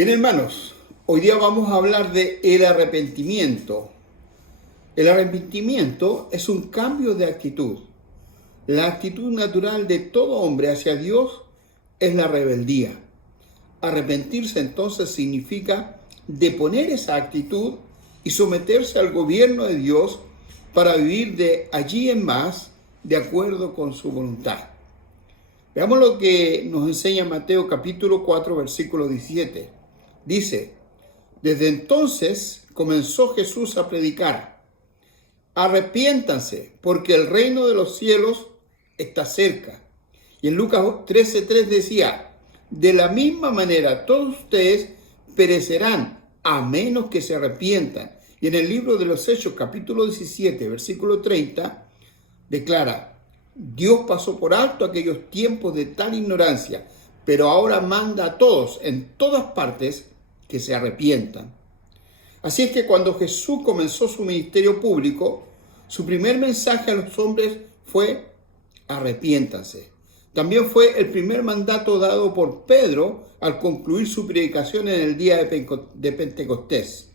Bien, hermanos, hoy día vamos a hablar de el arrepentimiento. El arrepentimiento es un cambio de actitud. La actitud natural de todo hombre hacia Dios es la rebeldía. Arrepentirse entonces significa deponer esa actitud y someterse al gobierno de Dios para vivir de allí en más de acuerdo con su voluntad. Veamos lo que nos enseña Mateo capítulo 4, versículo 17. Dice: desde entonces comenzó Jesús a predicar: arrepiéntanse, porque el reino de los cielos está cerca. Y en Lucas 13:3 decía: de la misma manera todos ustedes perecerán, a menos que se arrepientan. Y en el libro de los Hechos, capítulo 17, versículo 30, declara: Dios pasó por alto aquellos tiempos de tal ignorancia, pero ahora manda a todos, en todas partes, que se arrepientan. Así es que cuando Jesús comenzó su ministerio público, su primer mensaje a los hombres fue: arrepiéntanse. También fue el primer mandato dado por Pedro al concluir su predicación en el día de Pentecostés.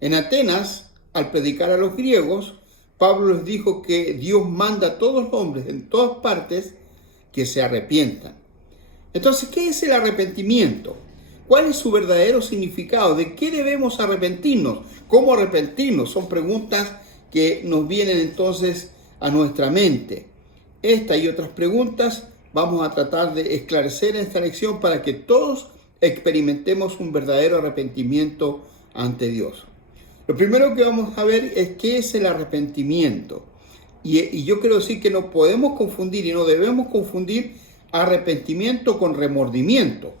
En Atenas, al predicar a los griegos, Pablo les dijo que Dios manda a todos los hombres en todas partes que se arrepientan. Entonces, ¿qué es el arrepentimiento? ¿Cuál es su verdadero significado? ¿De qué debemos arrepentirnos? ¿Cómo arrepentirnos? Son preguntas que nos vienen entonces a nuestra mente. Esta y otras preguntas vamos a tratar de esclarecer en esta lección para que todos experimentemos un verdadero arrepentimiento ante Dios. Lo primero que vamos a ver es qué es el arrepentimiento. Y yo quiero decir que no podemos confundir y no debemos confundir arrepentimiento con remordimiento.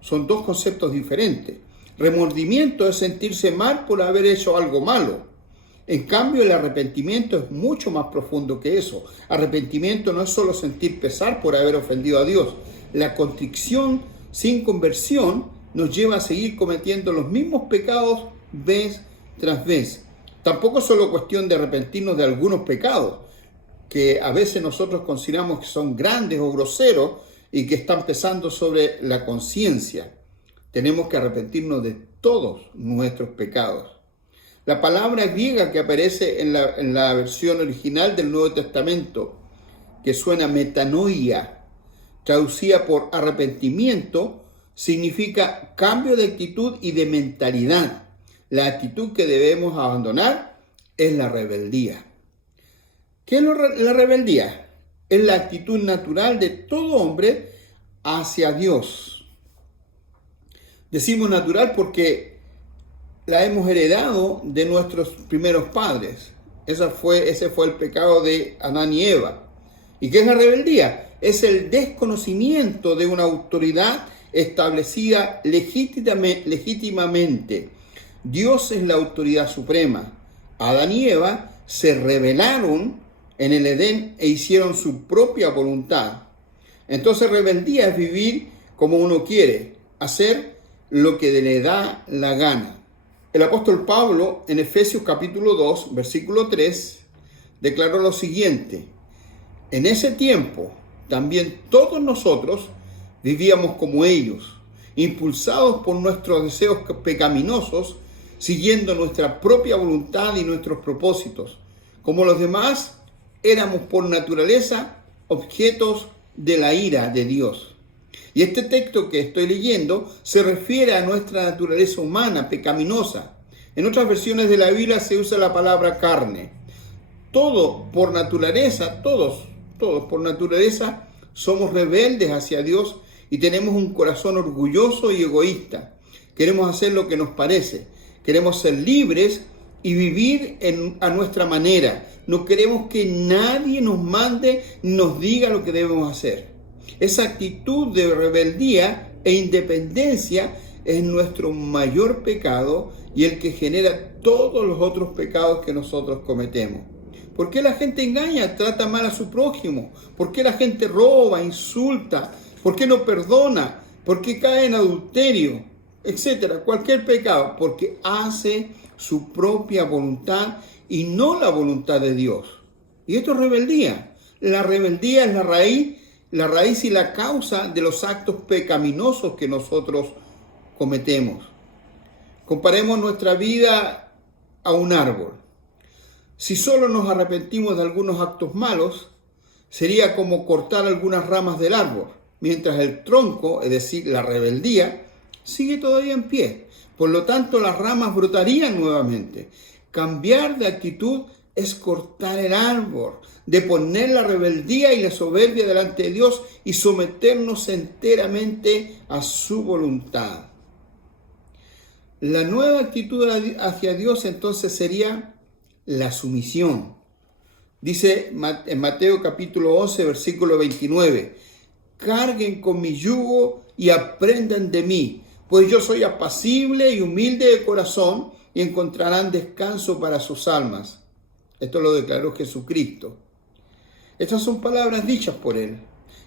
Son dos conceptos diferentes. Remordimiento es sentirse mal por haber hecho algo malo. En cambio, el arrepentimiento es mucho más profundo que eso. Arrepentimiento no es solo sentir pesar por haber ofendido a Dios. La contrición sin conversión nos lleva a seguir cometiendo los mismos pecados vez tras vez. Tampoco es solo cuestión de arrepentirnos de algunos pecados, que a veces nosotros consideramos que son grandes o groseros y que están pesando sobre la conciencia. Tenemos que arrepentirnos de todos nuestros pecados. La palabra griega que aparece en la versión original del Nuevo Testamento, que suena metanoia, traducida por arrepentimiento, significa cambio de actitud y de mentalidad. La actitud que debemos abandonar es la rebeldía. ¿Qué es la rebeldía? Es la actitud natural de todo hombre hacia Dios. Decimos natural porque la hemos heredado de nuestros primeros padres. Ese fue el pecado de Adán y Eva. ¿Y qué es la rebeldía? Es el desconocimiento de una autoridad establecida legítimamente. Dios es la autoridad suprema. Adán y Eva se rebelaron en el Edén e hicieron su propia voluntad. Entonces rebeldía es vivir como uno quiere, hacer lo que le da la gana. El apóstol Pablo en Efesios capítulo 2, versículo 3, declaró lo siguiente: en ese tiempo también todos nosotros vivíamos como ellos, impulsados por nuestros deseos pecaminosos, siguiendo nuestra propia voluntad y nuestros propósitos. Como los demás, éramos por naturaleza objetos de la ira de Dios. Y este texto que estoy leyendo se refiere a nuestra naturaleza humana, pecaminosa. En otras versiones de la Biblia se usa la palabra carne. Todos por naturaleza somos rebeldes hacia Dios y tenemos un corazón orgulloso y egoísta. Queremos hacer lo que nos parece. Queremos ser libres y vivir a nuestra manera. No queremos que nadie nos mande, nos diga lo que debemos hacer. Esa actitud de rebeldía e independencia es nuestro mayor pecado y el que genera todos los otros pecados que nosotros cometemos. ¿Por qué la gente engaña, trata mal a su prójimo? ¿Por qué la gente roba, insulta? ¿Por qué no perdona? ¿Por qué cae en adulterio? Etcétera, cualquier pecado, porque hace su propia voluntad y no la voluntad de Dios. Y esto es rebeldía. La rebeldía es la raíz y la causa de los actos pecaminosos que nosotros cometemos. Comparemos nuestra vida a un árbol. Si solo nos arrepentimos de algunos actos malos, sería como cortar algunas ramas del árbol, mientras el tronco, es decir, la rebeldía, sigue todavía en pie. Por lo tanto, las ramas brotarían nuevamente. Cambiar de actitud es cortar el árbol, de poner la rebeldía y la soberbia delante de Dios y someternos enteramente a su voluntad. La nueva actitud hacia Dios entonces sería la sumisión. Dice en Mateo capítulo 11, versículo 29, carguen con mi yugo y aprendan de mí, pues yo soy apacible y humilde de corazón y encontrarán descanso para sus almas. Esto lo declaró Jesucristo. Estas son palabras dichas por Él.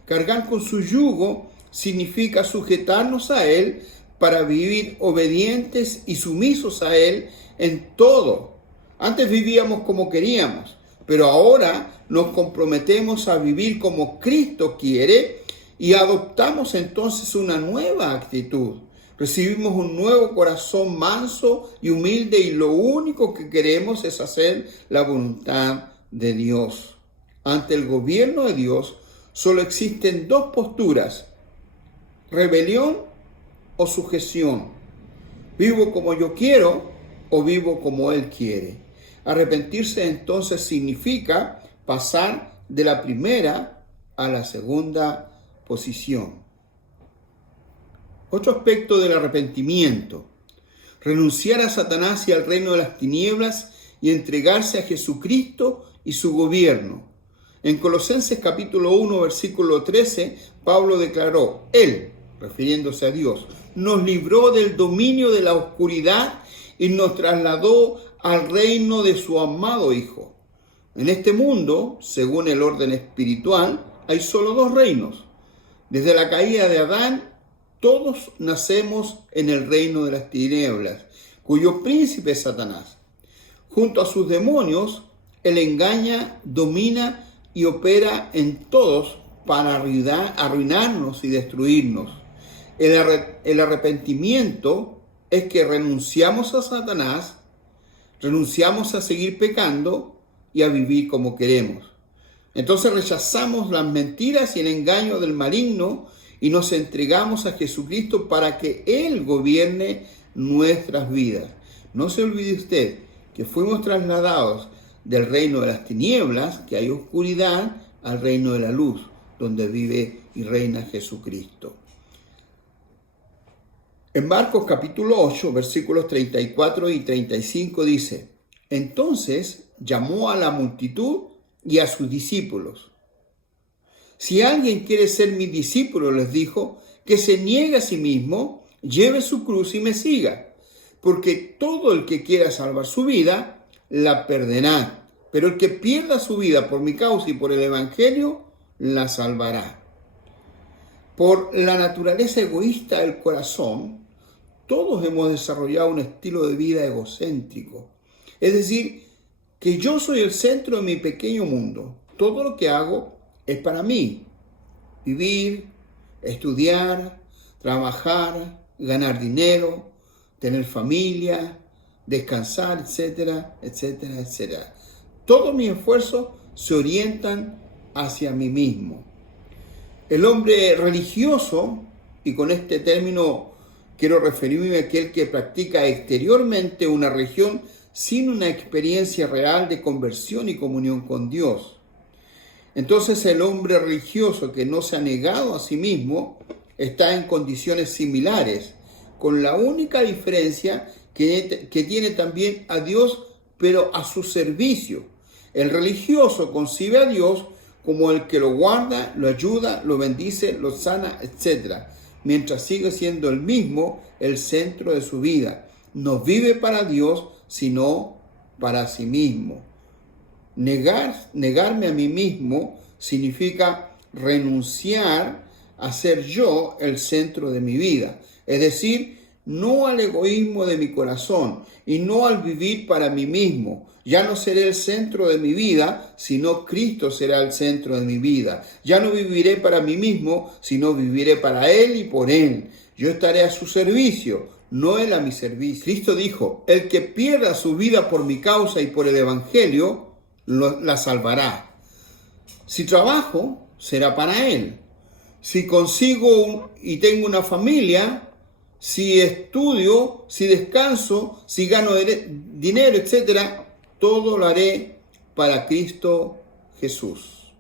Cargar con su yugo significa sujetarnos a Él para vivir obedientes y sumisos a Él en todo. Antes vivíamos como queríamos, pero ahora nos comprometemos a vivir como Cristo quiere y adoptamos entonces una nueva actitud. Recibimos un nuevo corazón manso y humilde y lo único que queremos es hacer la voluntad de Dios. Ante el gobierno de Dios solo existen dos posturas: rebelión o sujeción. ¿Vivo como yo quiero o vivo como Él quiere? Arrepentirse entonces significa pasar de la primera a la segunda posición. Otro aspecto del arrepentimiento: renunciar a Satanás y al reino de las tinieblas y entregarse a Jesucristo y su gobierno. En Colosenses capítulo 1, versículo 13, Pablo declaró: Él, refiriéndose a Dios, nos libró del dominio de la oscuridad y nos trasladó al reino de su amado Hijo. En este mundo, según el orden espiritual, hay solo dos reinos. Desde la caída de Adán, todos nacemos en el reino de las tinieblas, cuyo príncipe es Satanás. Junto a sus demonios, él engaña, domina y opera en todos para arruinarnos y destruirnos. El arrepentimiento es que renunciamos a Satanás, renunciamos a seguir pecando y a vivir como queremos. Entonces rechazamos las mentiras y el engaño del maligno y nos entregamos a Jesucristo para que Él gobierne nuestras vidas. No se olvide usted que fuimos trasladados del reino de las tinieblas, que hay oscuridad, al reino de la luz, donde vive y reina Jesucristo. En Marcos capítulo 8, versículos 34 y 35 dice: entonces llamó a la multitud y a sus discípulos. Si alguien quiere ser mi discípulo, les dijo, que se niegue a sí mismo, lleve su cruz y me siga. Porque todo el que quiera salvar su vida, la perderá. Pero el que pierda su vida por mi causa y por el evangelio, la salvará. Por la naturaleza egoísta del corazón, todos hemos desarrollado un estilo de vida egocéntrico. Es decir, que yo soy el centro de mi pequeño mundo. Todo lo que hago es para mí. Vivir, estudiar, trabajar, ganar dinero, tener familia, descansar, etcétera, etcétera, etcétera. Todos mis esfuerzos se orientan hacia mí mismo. El hombre religioso, y con este término quiero referirme a aquel que practica exteriormente una religión sin una experiencia real de conversión y comunión con Dios. Entonces el hombre religioso que no se ha negado a sí mismo está en condiciones similares, con la única diferencia que tiene también a Dios, pero a su servicio. El religioso concibe a Dios como el que lo guarda, lo ayuda, lo bendice, lo sana, etc., mientras sigue siendo el mismo el centro de su vida. No vive para Dios, sino para sí mismo. Negarme a mí mismo significa renunciar a ser yo el centro de mi vida. Es decir, no al egoísmo de mi corazón y no al vivir para mí mismo. Ya no seré el centro de mi vida, sino Cristo será el centro de mi vida. Ya no viviré para mí mismo, sino viviré para Él y por Él. Yo estaré a su servicio, no Él a mi servicio. Cristo dijo, el que pierda su vida por mi causa y por el Evangelio, la salvará. Si trabajo, será para Él. Si consigo y tengo una familia, si estudio, si descanso, si gano dinero, etc., todo lo haré para Cristo Jesús.